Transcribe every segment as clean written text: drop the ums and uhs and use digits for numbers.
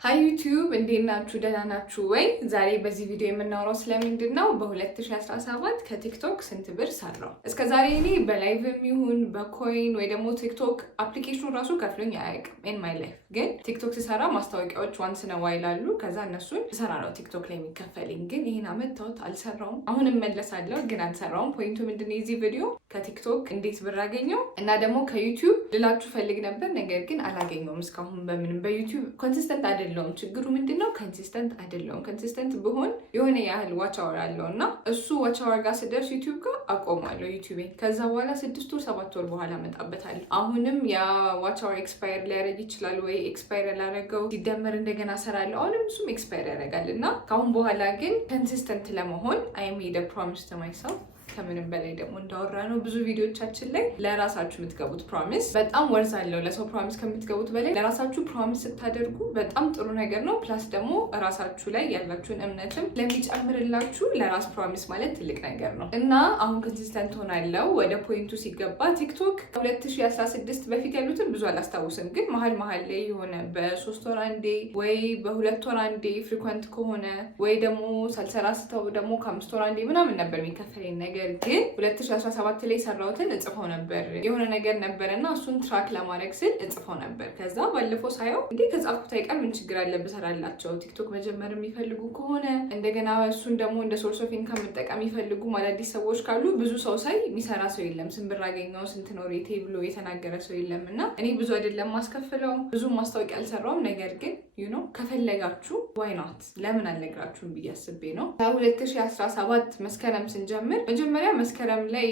ሃይ ዩቲዩብ እንዴት ናችሁ? ደህና ናችሁ ወይ? ዛሬ በዚህ ቪዲዮ የምናወራው ስለምንድን ነው በ2017 ከቲክቶክ ስንት ብር ሰራው። እስከ ዛሬ እኔ በላይቭም ይሁን በኮይን ወይ ደግሞ ቲክቶክ አፕሊኬሽኑ ራሱ ከፍሎኝ አያውቅም ኢን ማይ ላይፍ። ግን ቲክቶክ ስሰራ ማስታወቂያዎች ዋንስ ነው ዋይላሉ። ከዛ እነሱን ስሰራ ነው ቲክቶክ ላይ የሚከፈልኝ። ግን ይሄን አመት ተውት አልሰራውም። አሁን እመለሳለሁ ግን አልሰራውም። ፖይንቱ ምንድነው የዚህ ቪዲዮ ከቲክቶክ እንዴት ብር አገኘው እና ደግሞ ከዩቲዩብ ልላችሁ ፈልግ ነበር፣ ነገር ግን አላገኘውም እስካሁን በምንም። በዩቲዩብ ኮንሲስተንት አይደለም። ችግሩ ምንድነው? ኮንሲስተንት አይደለም። ኮንሲስተንት ብሆን የሆነ ያህል ዋች አወር አለው እና እሱ ዋች አወር ጋር ስደርስ ዩቲዩብ ጋር አቆማለሁ ዩቲዩቤን። ከዛ በኋላ 6 ወር 7 ወር በኋላ መጣበታለሁ። አሁንም ያ ዋች አወር ኤክስፓየር ሊያደርግ ይችላል ወይ ኤክስፓየር ላደረገው ሲደመር እንደገና ሰራለሁ። አሁንም እሱም ኤክስፓየር ያደርጋል እና ካሁን በኋላ ግን ኮንሲስተንት ለመሆን አይ ሜድ አ ፕሮሚስ ቱ ማይሰልፍ። ከምንም በላይ ደግሞ እንዳወራ ነው ብዙ ቪዲዮቻችን ላይ ለራሳችሁ የምትገቡት ፕሮሚስ በጣም ወርዝ አለው። ለሰው ፕሮሚስ ከምትገቡት በላይ ለራሳችሁ ፕሮሚስ ስታደርጉ በጣም ጥሩ ነገር ነው። ፕላስ ደግሞ ራሳችሁ ላይ ያላችሁን እምነትም ለሚጨምርላችሁ ለራስ ፕሮሚስ ማለት ትልቅ ነገር ነው እና አሁን ኮንሲስተንት ሆናለሁ። ወደ ፖይንቱ ሲገባ ቲክቶክ 2016 በፊት ያሉትን ብዙ አላስታውስም፣ ግን መሀል ላይ የሆነ በ3 ወር አንዴ ወይ በ2 ወር አንዴ ፍሪኳንት ከሆነ ወይ ደግሞ ሳልሰራ ስተው ደግሞ ከ5 ወር አንዴ ምናምን ነበር የሚከፈለኝ ነገር። ግን 2017 ላይ ሰራሁትን እጽፈው ነበር የሆነ ነገር ነበርና እሱን ትራክ ለማድረግ ስል እጽፈው ነበር። ከዛ ባለፈው ሳየው እንዴ ከጻፍኩት አይቀር ምን ችግር አለ ብሰራላቸው። ቲክቶክ መጀመር የሚፈልጉ ከሆነ እንደገና እሱን ደግሞ እንደ ሶርስ ኦፍ ኢንካም መጠቀም የሚፈልጉ አዳዲስ ሰዎች ካሉ ብዙ ሰው ሳይ የሚሰራ ሰው የለም። ስንት ብር አገኘው ስንት ነው ሬቴ ብሎ የተናገረ ሰው የለም። እና እኔ ብዙ አይደለም ማስከፍለው፣ ብዙ ማስታወቂያ አልሰራውም። ነገር ግን ከፈለጋችሁ ዋይ ኖት ለምን አልነግራችሁም ብዬ አስቤ ነው። ከ2017 መስከረም ስንጀምር መጀመሪያ መስከረም ላይ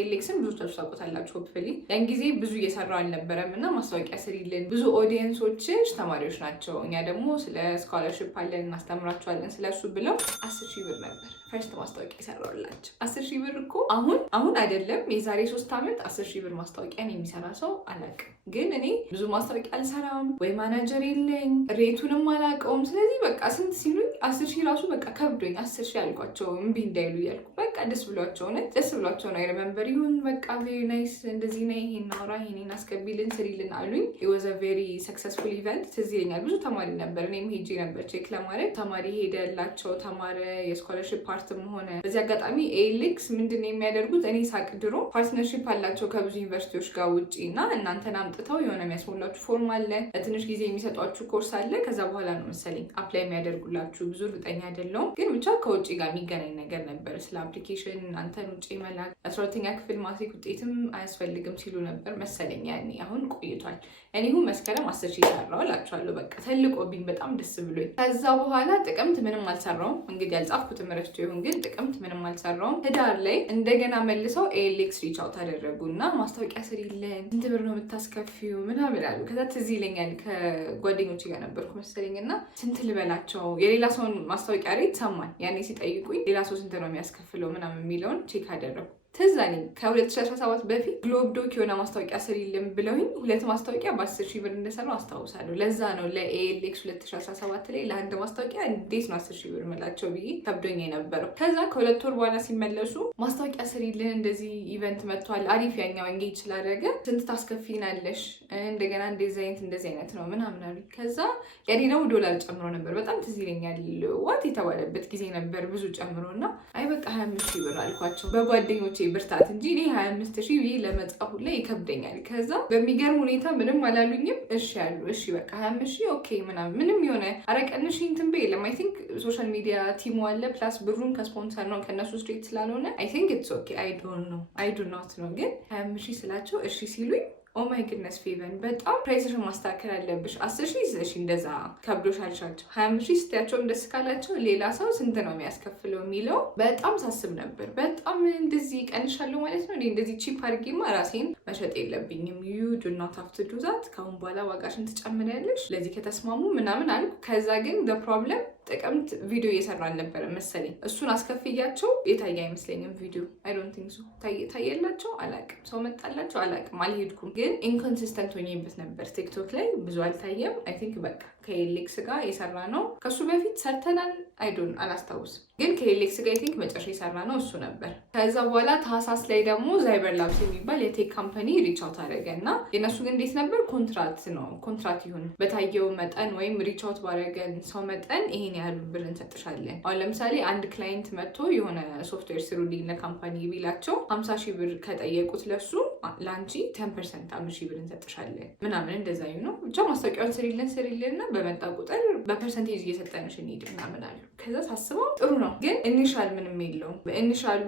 ኤሌክስን ብዙ ታውቁታላችሁ ሆፕፉሊ። ያን ጊዜ ብዙ እየሰራው አልነበረም እና ማስታወቂያ ስሪልን ብዙ ኦዲየንሶችሽ ተማሪዎች ናቸው፣ እኛ ደግሞ ስለ ስኮላርሽፕ አለን እናስተምራቸዋለን ስለሱ ብለው 10,000 ብር ነበር ፈርስት ማስታወቂያ ይሰራውላችሁ። 10,000 ብር እኮ አሁን አይደለም የዛሬ 3 ዓመት 10,000 ብር ማስታወቂያን የሚሰራ ሰው አላውቅም። ግን እኔ ብዙ ማስታወቂያ አልሰራም ወይ ማናጀር የለኝ ሬቱንም አላውቀውም። ስለዚህ በቃ ስንት ሲሉኝ 10,000 ራሱ በቃ ከብዶኝ 10,000 ያልኳቸው እምቢ እንዳይሉ እያልኩ በቃ ደስ ብሏቸው ነው። አይ ሪመምበር ይሁን በቃ ቬሪ ናይስ እንደዚህ ነው ይሄን አውራ ይሄን አስገቢልን ስሪልን አሉኝ። it was a very successful event። ትዝ ይለኛል ብዙ ተማሪ ነበር፣ እኔም ሄጄ ነበር ቼክ ለማድረግ። ተማሪ ሄደላቸው ተማረ የስኮለርሺፕ ፓርትም ሆነ። በዚህ አጋጣሚ ኤሌክስ ምንድን ነው የሚያደርጉት? እኔ ሳቅ ድሮ ፓርትነርሺፕ አላቸው ከብዙ ዩኒቨርሲቲዎች ጋር ውጪ እና እናንተን አምጥተው የሆነ የሚያስሞላችሁ ፎርም አለ፣ ለትንሽ ጊዜ የሚሰጧችሁ ኮርስ አለ። ከዛ በኋላ ነው መሰለኝ አፕላይ የሚያደርጉላችሁ። ብዙ እርግጠኛ አይደለሁም፣ ግን ብቻ ከውጭ ጋር የሚገናኝ ነገር ነበር። ስለ አፕሊኬሽን እናንተን ውጭ መላክ 12ኛ ክፍል ማትሪክ ውጤትም አያስፈልግም ሲሉ ነበር መሰለኝ ያኔ። አሁን ቆይቷል። እኔሁ መስከረም 10,000 ሰራው እላችኋለሁ። በቃ ተልቆብኝ በጣም ደስ ብሎኝ። ከዛ በኋላ ጥቅምት ምንም አልሰራውም። እንግዲህ ያልጻፍኩትም ረስቶ ይሁን ግን ጥቅምት ምንም አልሰራውም። ህዳር ላይ እንደገና መልሰው ኤሌክስ ሪች አውት አደረጉና ማስታወቂያ ስሪልን ስንት ብር ነው የምታስከፊው ምናምን አሉ። ከዛ ትዝ ይለኛል ከጓደኞች ጋር ነበርኩ መሰለኝ እና ስንት ልበላቸው የሌላ ሰውን ማስታወቂያ ሬት ሰማን። ያኔ ሲጠይቁኝ ሌላ ሰው ስንት ነው የሚያስከፍለው ምናምን የሚለውን ቼክ አደረጉ። ትዝ አለኝ ከ2017 በፊት ግሎብ ዶክ የሆነ ማስታወቂያ ስሪልን ብለውኝ 2 ማስታወቂያ በ10,000 ብር እንደሰራው አስታውሳለሁ። ለዛ ነው ለኤሌክስ 2017 ላይ ለአንድ ማስታወቂያ እንዴት ነው 10,000 ብር መላቸው ብዬ ከብዶኝ የነበረው። ከዛ ከ2 ወር በኋላ ሲመለሱ ማስታወቂያ ስሪልን እንደዚህ ኢቨንት መጥቷል አሪፍ ያኛው እንጌጅ ስላደረገ ስንት ታስከፊናለሽ እንደገና እንደዚህ አይነት ነው ምናምን አሉኝ። ከዛ ያኔ ደግሞ ዶላር ጨምሮ ነበር። በጣም ትዝ ይለኛል ዋት የተባለበት ጊዜ ነበር ብዙ ጨምሮ እና አይ በቃ 25,000 ብር አልኳቸው በጓደኞቼ ብርታት እንጂ እኔ 25,000 ብዬ ለመጻፉ ላይ ይከብደኛል። ከዛ በሚገርም ሁኔታ ምንም አላሉኝም። እሺ ያሉ እሺ በቃ 25,000 ኦኬ ምንም የሆነ አረቀንሽ እንትን በየለም። አይ ቲንክ ሶሻል ሚዲያ ቲሙ አለ ፕላስ ብሩን ከስፖንሰር ነው ከነሱ ስትሬት ስላልሆነ አይ ቲንክ ኢትስ ኦኬ አይ ዱ ኖት ነው። ግን 25,000 ስላቸው እሺ ሲሉኝ ኦ ማይ ግድነስ ፌቨን በጣም ፕራይስሽን ማስተካከል አለብሽ። 10,000 እሺ እንደዛ ከብዶሽ አልሻቸው። 25,000 ስትያቸውም ደስ ካላቸው ሌላ ሰው ስንት ነው የሚያስከፍለው የሚለው በጣም ሳስብ ነበር። በጣም እንደዚህ ቀንሻለሁ ማለት ነው እንደዚህ ቺፕ አድርጌማ ራሴን መሸጥ የለብኝም። ዩ ዱ ኖት ሃቭ ቱ ዱ ዛት። ካሁን በኋላ ዋጋሽን ትጨምሪያለሽ ለዚህ ከተስማሙ ምናምን አልኩ። ከዛ ግን ፕሮብለም ጥቅምት ቪዲዮ እየሰራ አልነበረ መሰለኝ። እሱን አስከፍያቸው የታየ አይመስለኝም ቪዲዮ። አይ ዶንት ቲንክ ሶ። ታየላቸው አላውቅም፣ ሰው መጣላቸው አላውቅም፣ አልሄድኩም። ግን ኢንኮንሲስተንት ሆኜበት ነበር ቲክቶክ ላይ ብዙ አልታየም። አይ ቲንክ በቃ ከኤሌክስ ጋር የሰራ ነው። ከሱ በፊት ሰርተናል አይዶን አላስታውስም፣ ግን ከኤሌክስ ጋር ቲንክ መጨረሻ የሰራ ነው እሱ ነበር። ከዛ በኋላ ታህሳስ ላይ ደግሞ ዛይበር ላብስ የሚባል የቴክ ካምፓኒ ሪች አውት አደረገ እና የእነሱ ግን እንዴት ነበር ኮንትራት ነው። ኮንትራት ይሁን በታየው መጠን ወይም ሪች አውት ባደረገን ሰው መጠን ይሄን ያህል ብር እንሰጥሻለን። አሁን ለምሳሌ አንድ ክላይንት መጥቶ የሆነ ሶፍትዌር ስሩልኝ ለካምፓኒ ቢላቸው 50 ሺህ ብር ከጠየቁት ለሱ ለአንቺ 10% 5 ሺህ ብር እንሰጥሻለን ምናምን እንደዛ ነው። ብቻ ማስታወቂያውን ስሪልን እና በመጣ ቁጥር በፐርሰንቴጅ እየሰጠንሽ እንሂድ ምናምን አሉ። ከዛ ሳስበው ጥሩ ነው፣ ግን ኢኒሻል ምንም የለውም። በኢኒሻሉ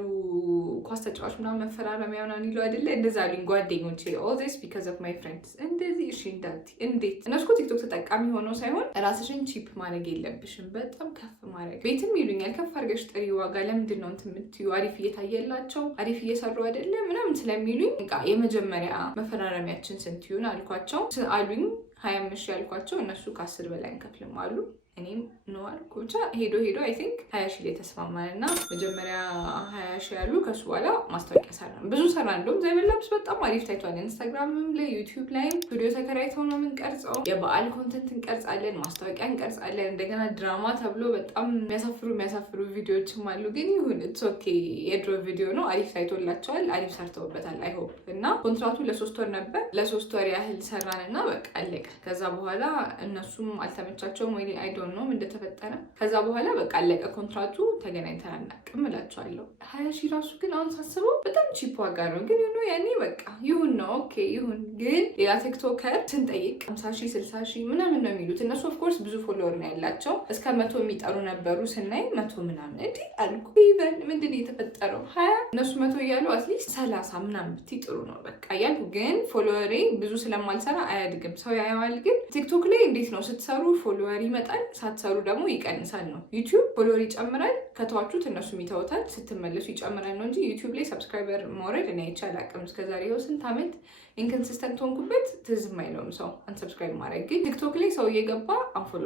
ኳስ ተጫዋች ምናምን መፈራረሚያ ምናምን ይለው አይደለ? እንደዛ አሉኝ ጓደኞቼ። all this because of my friends። እንደዚህ እሺ እንዳት እንዴት እነሱ ቲክቶክ ተጠቃሚ ሆነው ሳይሆን ራስሽን ቺፕ ማድረግ የለብሽም፣ በጣም ከፍ ማድረግ። ቤትም ይሉኛል ከፍ አድርገሽ ጥሪ ዋጋ ለምንድን ነው እንትን የምትይው? አሪፍ እየታየላቸው አሪፍ እየሰሩ አይደለ ምናምን ስለሚሉኝ የመጀመሪያ መፈራረሚያችን ስንት ይሁን አልኳቸው። አሉኝ 25 ያልኳቸው እነሱ ከ10 በላይ እንከፍልም አሉ። እኔም ነው አልኩ። ብቻ ሄዶ አይ ቲንክ 20 ሺህ ላይ ተስማማን እና መጀመሪያ 20 ሺህ ያሉ ከሱ በኋላ ማስታወቂያ ሰራን። ብዙ ሰራን። እንደውም ዛይበር ላብስ በጣም አሪፍ ታይቷል። ኢንስታግራምም ላይ ዩቲዩብ ላይም ስቱዲዮ ተከራይተው ነው የምንቀርጸው። የበዓል ኮንተንት እንቀርጻለን፣ ማስታወቂያ እንቀርጻለን። እንደገና ድራማ ተብሎ በጣም የሚያሳፍሩ ቪዲዮዎችም አሉ። ግን ይሁን ኢትስ ኦኬ። የድሮ ቪዲዮ ነው። አሪፍ ታይቶላቸዋል። አሪፍ ሰርተውበታል። አይ ሆፕ እና ኮንትራቱ ለ3 ወር ነበር። ለ3 ወር ያህል ሰራን እና በቃ አለቀ። ከዛ በኋላ እነሱም አልተመቻቸውም ወይ አይዶ ነው እንደተፈጠረ። ከዛ በኋላ በቃ አለቀ ኮንትራቱ። ተገናኝተን አናውቅም እላቸዋለሁ። 20 ሺህ ራሱ ግን አሁን ሳስበው በጣም ቺፕ ዋጋ ነው። ግን ያኔ በቃ ይሁን ነው ኦኬ ይሁን። ግን ሌላ ቲክቶከር ስንጠይቅ 50 ሺህ 60 ሺህ ምናምን ነው የሚሉት። እነሱ ኦፍኮርስ ብዙ ፎሎወር ነው ያላቸው። እስከ 100 የሚጠሩ ነበሩ። ስናይ 100 ምናምን እንዴ አልኩ። ይበል ምንድን የተፈጠረው 20 እነሱ 100 እያሉ አትሊስት 30 ምናምን ብትይ ጥሩ ነው በቃ እያልኩ። ግን ፎሎወሬ ብዙ ስለማልሰራ አያድግም። ሰው ያየዋል። ግን ቲክቶክ ላይ እንዴት ነው ስትሰሩ ፎሎወር ይመጣል፣ ሳትሰሩ ደግሞ ይቀንሳል ነው። ዩቲዩብ ፎሎወር ይጨምራል፣ ከተዋችሁት እነሱም ይተውታል፣ ስትመለሱ ይጨምራል ነው እንጂ ዩቲዩብ ላይ ሰብስክራይበር መውረድ እኔ አይቻል አቅም እስከዛሬ ስንት ዓመት ኢንኮንሲስተንት ሆንኩበት። ትዝም አይለውም ሰው አንሰብስክራይብ ማድረግ። ግን ቲክቶክ ላይ ሰው እየገባ አንፎሎ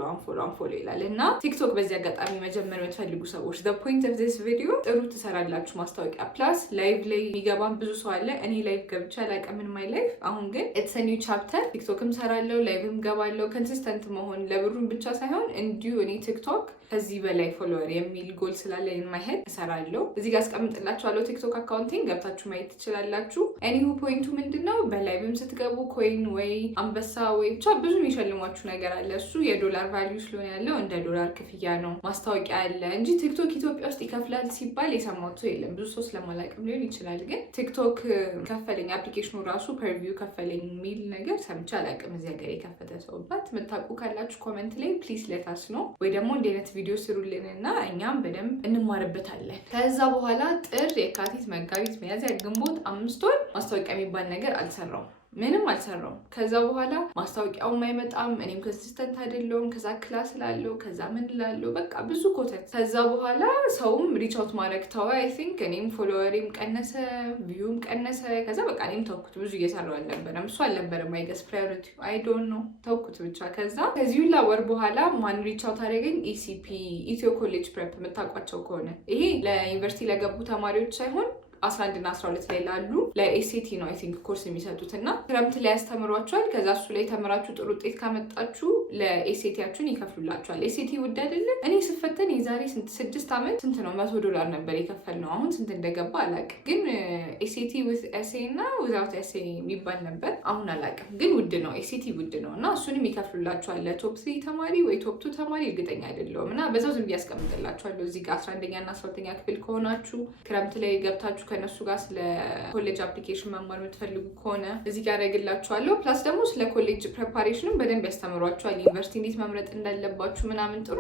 ይላል። እና ቲክቶክ በዚህ አጋጣሚ መጀመር የምትፈልጉ ሰዎች the point of this video ጥሩ ትሰራላችሁ ማስታወቂያ። ፕላስ ላይቭ ላይ የሚገባም ብዙ ሰው አለ። እኔ ላይቭ ገብቼ አላውቅም in my life። አሁን ግን it's a new chapter። ቲክቶክም ሰራለሁ፣ ላይቭም ገባለሁ። ኮንሲስተንት መሆን ለብሩን ብቻ ሳይሆን እንዲሁ እኔ ቲክቶክ ከዚህ በላይ ፎሎወር የሚል ጎል ስላለ የማይሄድ እሰራለሁ። እዚህ ጋር አስቀምጥላችኋለሁ ቲክቶክ አካውንቲንግ ገብታችሁ ማየት ትችላላችሁ። ኤኒሁ ፖይንቱ ምንድነው? በላይቭም ስትገቡ ኮይን ወይ አንበሳ ወይ ብቻ ብዙ የሚሸልሟችሁ ነገር አለ። እሱ የዶላር ቫልዩ ስለሆነ ያለው እንደ ዶላር ክፍያ ነው። ማስታወቂያ አለ እንጂ ቲክቶክ ኢትዮጵያ ውስጥ ይከፍላል ሲባል የሰማሁት ሰው የለም። ብዙ ሰው ስለማላውቅም ሊሆን ይችላል። ግን ቲክቶክ ከፈለኝ አፕሊኬሽኑ ራሱ ፐርቪው ከፈለኝ የሚል ነገር ሰምቼ አላውቅም። እዚህ ሀገር የከፈተ ሰው ባት የምታውቁ ካላችሁ ኮመንት ላይ ፕሊዝ ሌታስ ነው ወይ ደግሞ እንደ አይነት ቪዲዮ ስሩልን እና እኛም በደንብ እንማርበታለን። ከዛ በኋላ ጥር፣ የካቲት፣ መጋቢት፣ ሚያዝያ፣ ግንቦት 5 ወር ማስታወቂያ የሚባል ነገር አልሰራውም። ምንም አልሰራውም። ከዛ በኋላ ማስታወቂያውም አይመጣም። እኔም ኮንሲስተንት አይደለሁም። ከዛ ክላስ ላለው ከዛ ምን ላለው በቃ ብዙ ኮተት። ከዛ በኋላ ሰውም ሪች አውት ማድረግ ተወ። አይ ቲንክ እኔም ፎሎወሬም ቀነሰ፣ ቪውም ቀነሰ። ከዛ በቃ እኔም ተውኩት። ብዙ እየሰራሁ አልነበረም። እሱ አልነበረም አይገስ ፕራዮሪቲ አይ ዶንት ኖ ተውኩት ብቻ። ከዚህ ሁላ ወር በኋላ ማን ሪች አውት አደረገኝ? ኢሲፒ ኢትዮ ኮሌጅ ፕሬፕ የምታውቋቸው ከሆነ ይሄ ለዩኒቨርሲቲ ለገቡ ተማሪዎች ሳይሆን 11 እና 12 ላይ ላሉ ለኤስኤቲ ነው አይ ቲንክ ኮርስ የሚሰጡት እና ክረምት ላይ ያስተምሯቸዋል። ከዛ እሱ ላይ ተምራችሁ ጥሩ ውጤት ካመጣችሁ ለኤስኤቲያችሁን ይከፍሉላችኋል። ኤስኤቲ ውድ አይደለም። እኔ ስፈተን የዛሬ 6 ዓመት ስንት ነው $100 ነበር የከፈልነው። አሁን ስንት እንደገባ አላውቅም። ግን ኤስኤቲ ዊዝ ኤሴይ እና ዊዛውት ኤሴይ የሚባል ነበር። አሁን አላውቅም። ግን ውድ ነው፣ ኤስኤቲ ውድ ነው እና እሱንም ይከፍሉላችኋል። ለቶፕ 3 ተማሪ ወይ ቶፕ 2 ተማሪ እርግጠኛ አይደለሁም እና በዛው ዝም ብዬ አስቀምጥላችኋለሁ። እዚህ ጋር 11ኛ እና 12ኛ ክፍል ከሆናችሁ ክረምት ላይ ገብታችሁ ከነሱ ጋር ስለ ኮሌጅ አፕሊኬሽን መማር የምትፈልጉ ከሆነ እዚህ ጋር ያደርግላችኋለሁ። ፕላስ ደግሞ ስለ ኮሌጅ ፕሬፓሬሽንም በደንብ ያስተምሯችኋል። ዩኒቨርሲቲ እንዴት መምረጥ እንዳለባችሁ ምናምን ጥሩ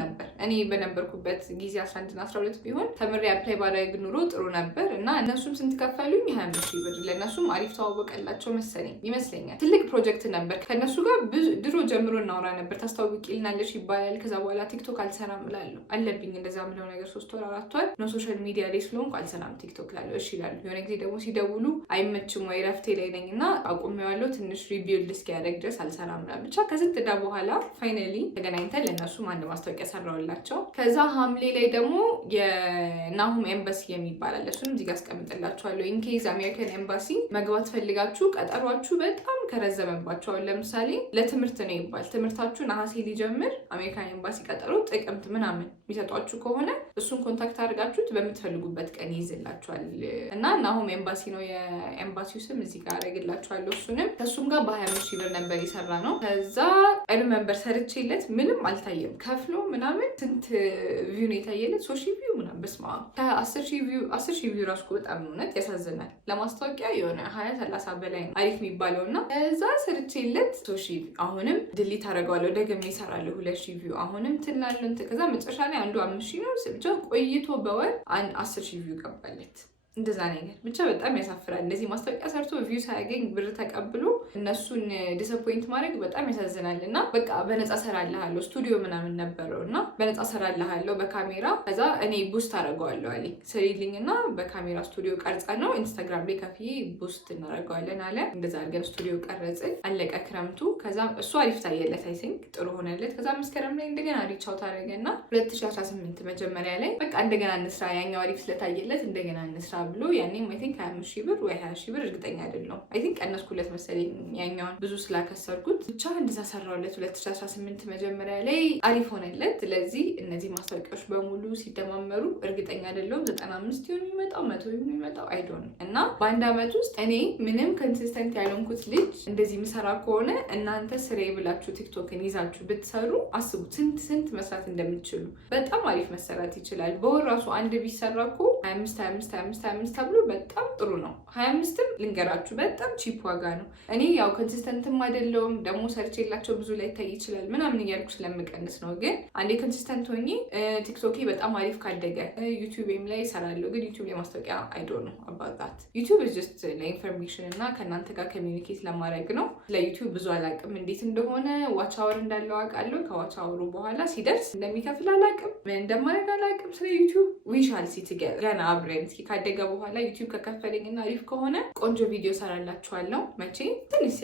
ነበር። እኔ በነበርኩበት ጊዜ 11 እና 12 ቢሆን ተምሬ አፕላይ ባደርግ ኑሮ ጥሩ ነበር እና እነሱም ስንት ከፈሉኝ? 25 ሺህ ብር። ለእነሱም አሪፍ ተዋወቀላቸው ይመስለኛል። ትልቅ ፕሮጀክት ነበር። ከእነሱ ጋር ድሮ ጀምሮ እናወራ ነበር። ታስታውቂልናለሽ ይባላል። ከዛ በኋላ ቲክቶክ አልሰራም እላለሁ። አለብኝ እንደዛ ምለው ነገር 3 ወር 4 ወር ነው ሶሻል ሚዲያ ላይ ስለሆንኩ አልሰራም ቲክቶክ ላለሁ እሺ ይላሉ። የሆነ ጊዜ ደግሞ ሲደውሉ አይመችም ወይ ረፍቴ ላይ ነኝ እና አቁሜዋለሁ ትንሽ ሪቢልድ እስኪያደርግ ድረስ አልሰራም ምናምን። ብቻ ከስንት ዳ በኋላ ፋይናሊ ተገናኝተን ለእነሱም አንድ ማስታወቂያ ሰራሁላቸው። ከዛ ሐምሌ ላይ ደግሞ የናሁም ኤምባሲ የሚባል አለ። እሱንም እዚህ ጋር አስቀምጥላችኋለሁ። ኢንኬዝ አሜሪካን ኤምባሲ መግባት ፈልጋችሁ ቀጠሯችሁ በጣም ከረዘመባቸው ለምሳሌ ለትምህርት ነው ይባል ትምህርታችሁ ነሐሴ ሊጀምር አሜሪካን ኤምባሲ ቀጠሮ ጥቅምት ምናምን የሚሰጧችሁ ከሆነ እሱን ኮንታክት አድርጋችሁት በምትፈልጉበት ቀን ይይዝላችኋል። እና ናሆም ኤምባሲ ነው የኤምባሲው ስም እዚህ ጋር አደርግላችኋለሁ። እሱንም ከእሱም ጋር በ25 ሺህ ብር ነበር የሰራ ነው። ከዛ መንበር ሰርቼለት ምንም አልታየም። ከፍሎ ምናምን ስንት ቪው ነው የታየለት? 3,000 ቪው ምናምን። በስመ አብ ከ10,000 ቪው ራሱ በጣም እውነት ያሳዝናል። ለማስታወቂያ የሆነ 20-30 በላይ ነው አሪፍ የሚባለው እና ከዛ ሰርቼለት 3,000 አሁንም ድሊት አደርገዋለሁ ደግሜ እሰራለሁ 2,000 ቪው አሁንም ትላለሁ። ከዛ መጨረሻ ላይ አንዱ 5,000 ነው ብቻ ቆይቶ በወር 10,000 ቪው ገባለት። እንደዛ ነገር ብቻ በጣም ያሳፍራል። እንደዚህ ማስታወቂያ ሰርቶ ቪው ሳያገኝ ብር ተቀብሎ እነሱን ዲስአፖይንት ማድረግ በጣም ያሳዝናል። እና በቃ በነፃ ሰራልሃለሁ ስቱዲዮ ምናምን ነበረው እና በነፃ ሰራልሃለሁ በካሜራ ከዛ እኔ ቡስት አደርገዋለሁ አለኝ። ስሪልኝ እና በካሜራ ስቱዲዮ ቀርጸ ነው ኢንስታግራም ላይ ከፍዬ ቡስት እናደርገዋለን አለ። እንደዛ አድርገን ስቱዲዮ ቀረጽን። አለቀ ክረምቱ። ከዛ እሱ አሪፍ ታየለት፣ አይ ቲንክ ጥሩ ሆነለት። ከዛ መስከረም ላይ እንደገና ሪች አውት አደረገና 2018 መጀመሪያ ላይ በቃ እንደገና እንስራ ያኛው አሪፍ ስለታየለት እንደገና እንስራ ብሎ ያኔም አይ ቲንክ 25 ሺህ ብር ወይ 20 ሺህ ብር እርግጠኛ አይደለሁም። አይ ቲንክ ቀነስኩለት መሰለኝ ያኛውን ብዙ ስላከሰርኩት። ብቻ እንደዛ ሰራውለት 2018 መጀመሪያ ላይ አሪፍ ሆነለት። ስለዚህ እነዚህ ማስታወቂያዎች በሙሉ ሲደማመሩ እርግጠኛ አይደለሁም 95 ይሁን የሚመጣው 100 ይሁን የሚመጣው አይዶን እና በአንድ አመት ውስጥ እኔ ምንም ኮንሲስተንት ያልሆንኩት ልጅ እንደዚህ ምሰራ ከሆነ እናንተ ስሬ ብላችሁ ቲክቶክን ይዛችሁ ብትሰሩ አስቡት ስንት መስራት እንደምትችሉ። በጣም አሪፍ መሰራት ይችላል። በወር ራሱ አንድ ቢሰራ እኮ 25 ተብሎ በጣም ጥሩ ነው። 25ም ልንገራችሁ በጣም ቺፕ ዋጋ ነው። እኔ ያው ኮንሲስተንትም አይደለሁም ደግሞ ሰርቼላቸው ብዙ ላይ ታይ ይችላል ምናምን እያልኩ ስለምቀንስ ነው። ግን አንዴ ኮንሲስተንት ሆኜ ቲክቶክ በጣም አሪፍ ካደገ ዩቲዩብም ላይ እሰራለሁ። ግን ዩቲዩብ ላይ ማስታወቂያ አይዶ ነው አባታት ዩቲዩብ ጀስት ለኢንፎርሜሽን እና ከእናንተ ጋር ኮሚኒኬት ለማድረግ ነው። ለዩቲዩብ ብዙ አላውቅም እንዴት እንደሆነ ዋች አወር እንዳለው አውቃለሁ። ከዋች አወሩ በኋላ ሲደርስ እንደሚከፍል አላውቅም፣ ምን እንደማድረግ አላውቅም። ስለ ዩቲዩብ ዊ ሻል ሲ ቱጌዘር ገና አብረን እስኪ ካደገ በኋላ ዩቲዩብ ከከፈለኝና አሪፍ ከሆነ ቆንጆ ቪዲዮ ሰራላችኋለሁ። መቼ ትንሽ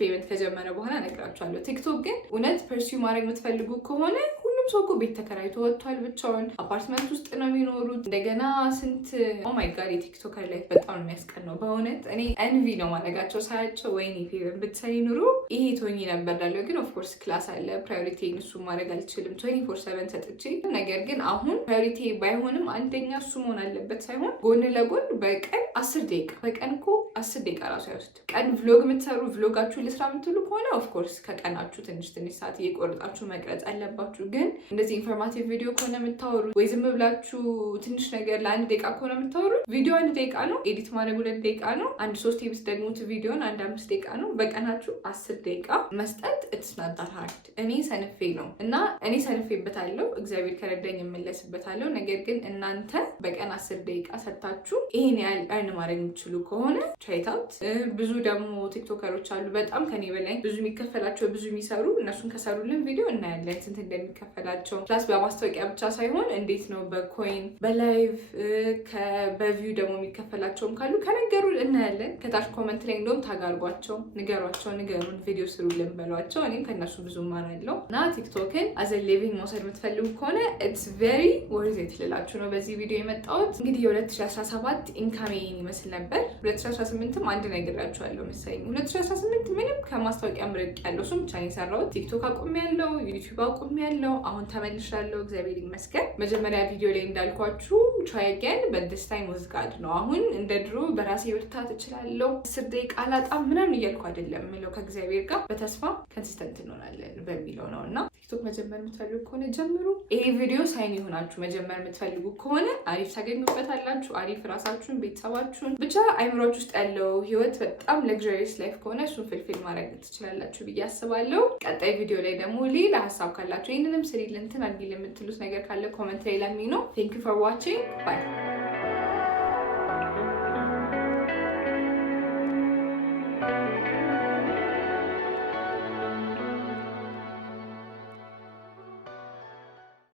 ፔመንት ከጀመረ በኋላ እነግራችኋለሁ። ቲክቶክ ግን እውነት ፐርሲው ማድረግ የምትፈልጉ ከሆነ ሁሉም ሰው እኮ ቤት ተከራይቶ ወጥቷል። ብቻውን አፓርትመንት ውስጥ ነው የሚኖሩት። እንደገና ስንት ኦማይ ጋድ የቲክቶከር ላይ በጣም ነው የሚያስቀናው በእውነት። እኔ ኤንቪ ነው ማድረጋቸው ሳያቸው ወይኔ ፔመንት ብትሰሪ ኑሮ ይሄ ቶኝ ነበር ላለው። ግን ኦፍኮርስ ክላስ አለ ፕራዮሪቲ እሱ ማድረግ አልችልም 24/7 ሰጥቼ። ነገር ግን አሁን ፕራዮሪቲ ባይሆንም አንደኛ እሱ መሆን አለበት ሳይሆን ጎን ለጎን በቀን 10 ደቂቃ በቀን እኮ 10 ደቂቃ ራሱ አይወስድ። ቀን ቭሎግ የምትሰሩ ቭሎጋችሁ ልስራ የምትሉ ከሆነ ኦፍኮርስ ከቀናችሁ ትንሽ ሰዓት እየቆረጣችሁ መቅረጽ አለባችሁ። ግን እንደዚህ ኢንፎርማቲቭ ቪዲዮ ከሆነ የምታወሩት ወይ ዝም ብላችሁ ትንሽ ነገር ለ1 ደቂቃ ከሆነ የምታወሩት ቪዲዮ 1 ደቂቃ ነው፣ ኤዲት ማድረግ 2 ደቂቃ ነው፣ 1-3 ብትደግሙት ቪዲዮን 5 ደቂቃ ነው። በቀናችሁ 10 ደቂቃ መስጠት it's not that hard። እኔ ሰንፌ ነው እና እኔ ሰንፌበታለሁ። እግዚአብሔር ከረዳኝ እመለስበታለሁ። ነገር ግን እናንተ በቀን 10 ደቂቃ ሰጥታችሁ ይሄን ያህል እርን ማድረግ የምትችሉ ከሆነ ትራይት አውት። ብዙ ደግሞ ቲክቶከሮች አሉ በጣም ከኔ በላይ ብዙ የሚከፈላቸው ብዙ የሚሰሩ። እነሱን ከሰሩልን ቪዲዮ እናያለን ስንት እንደሚከፈላቸው። ፕላስ በማስታወቂያ ብቻ ሳይሆን እንዴት ነው በኮይን በላይቭ በቪው ደግሞ የሚከፈላቸውም ካሉ ከነገሩ እናያለን። ከታች ኮመንት ላይ እንደውም ታጋርጓቸው፣ ንገሩን፣ ቪዲዮ ስሩልን በሏቸው። እኔም ከነሱ ብዙ ማራለው እና ቲክቶክን አዘ ሊቪንግ መውሰድ የምትፈልጉ ከሆነ ኢትስ ቬሪ ወርዝ ኢት ልላችሁ ነው በዚህ ቪዲዮ የመጣሁት። እንግዲህ የ2017 ኢንካሜ ይመስል ነበር። 2018ም አንድ ነግራችኋለሁ መሰለኝ። 2018 ምንም ከማስታወቂያ ምርቅ ያለው እሱም ብቻ የሰራሁት። ቲክቶክ አቁሜያለሁ፣ ዩቲዩብ አቁሜያለሁ። አሁን ተመልሻለሁ እግዚአብሔር ይመስገን። መጀመሪያ ቪዲዮ ላይ እንዳልኳችሁ try again but this time with God ነው። አሁን እንደ ድሮ በራሴ ብርታት እችላለሁ 10 ደቂቃ አላጣም ምናምን እያልኩ አይደለም የምለው። ከእግዚአብሔር ጋር በተስፋ ኮንሲስተንት እንሆናለን በሚለው ነው። እና ቲክቶክ መጀመር የምትፈልጉ ከሆነ ጀምሩ። ይሄ ቪዲዮ ሳይን ይሆናችሁ መጀመር የምትፈልጉ ከሆነ አሪፍ ታገኙበታላችሁ። አሪፍ ራሳችሁን፣ ቤተሰባችሁን፣ ብቻ አይምሮች ውስጥ ያለው ህይወት በጣም ለግዠሪየስ ላይፍ ከሆነ እሱን ፍልፊል ማድረግ ትችላላችሁ ብዬ አስባለሁ። ቀጣይ ቪዲዮ ላይ ደግሞ ሌላ ሀሳብ ካላችሁ ይህንንም ስሪልን እንትን አድርጊልን የምትሉት ነገር ካለ ኮመንት ላይ ለሚ ነው። ቴንክ ዩ ፎር ዋቺንግ ባይ